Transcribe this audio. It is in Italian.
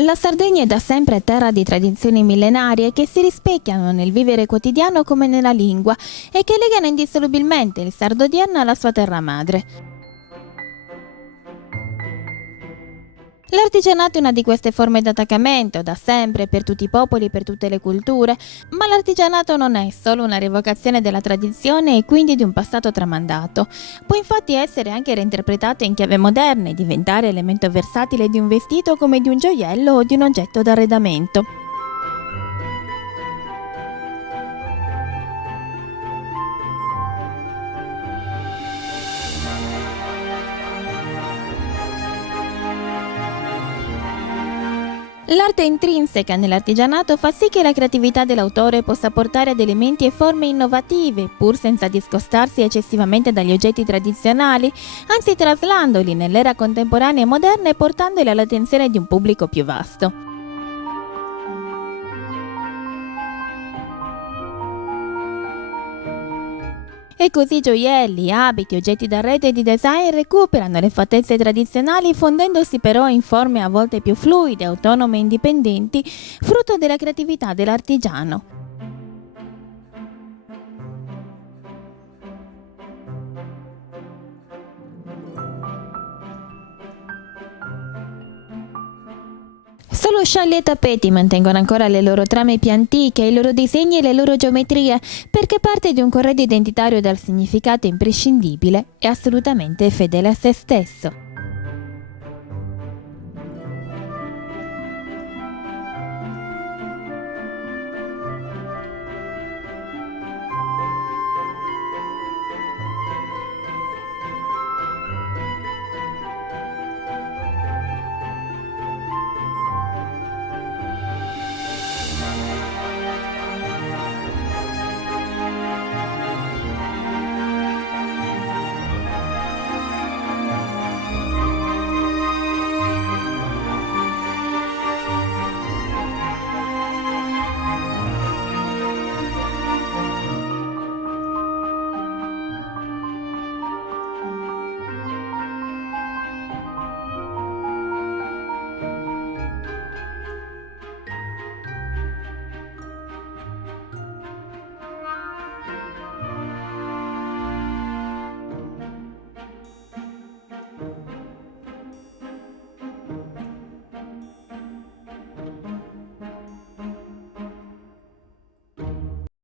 La Sardegna è da sempre terra di tradizioni millenarie che si rispecchiano nel vivere quotidiano come nella lingua e che legano indissolubilmente il sardo odierno alla sua terra madre. L'artigianato è una di queste forme di attaccamento, da sempre, per tutti i popoli, per tutte le culture, ma l'artigianato non è solo una rievocazione della tradizione e quindi di un passato tramandato. Può infatti essere anche reinterpretato in chiave moderna e diventare elemento versatile di un vestito come di un gioiello o di un oggetto d'arredamento. L'arte intrinseca nell'artigianato fa sì che la creatività dell'autore possa portare ad elementi e forme innovative, pur senza discostarsi eccessivamente dagli oggetti tradizionali, anzi traslandoli nell'era contemporanea e moderna e portandoli all'attenzione di un pubblico più vasto. E così gioielli, abiti, oggetti d'arredo e di design recuperano le fattezze tradizionali fondendosi però in forme a volte più fluide, autonome e indipendenti, frutto della creatività dell'artigiano. Solo scialli e tappeti mantengono ancora le loro trame più antiche, i loro disegni e le loro geometrie, perché parte di un corredo identitario dal significato imprescindibile e assolutamente fedele a se stesso.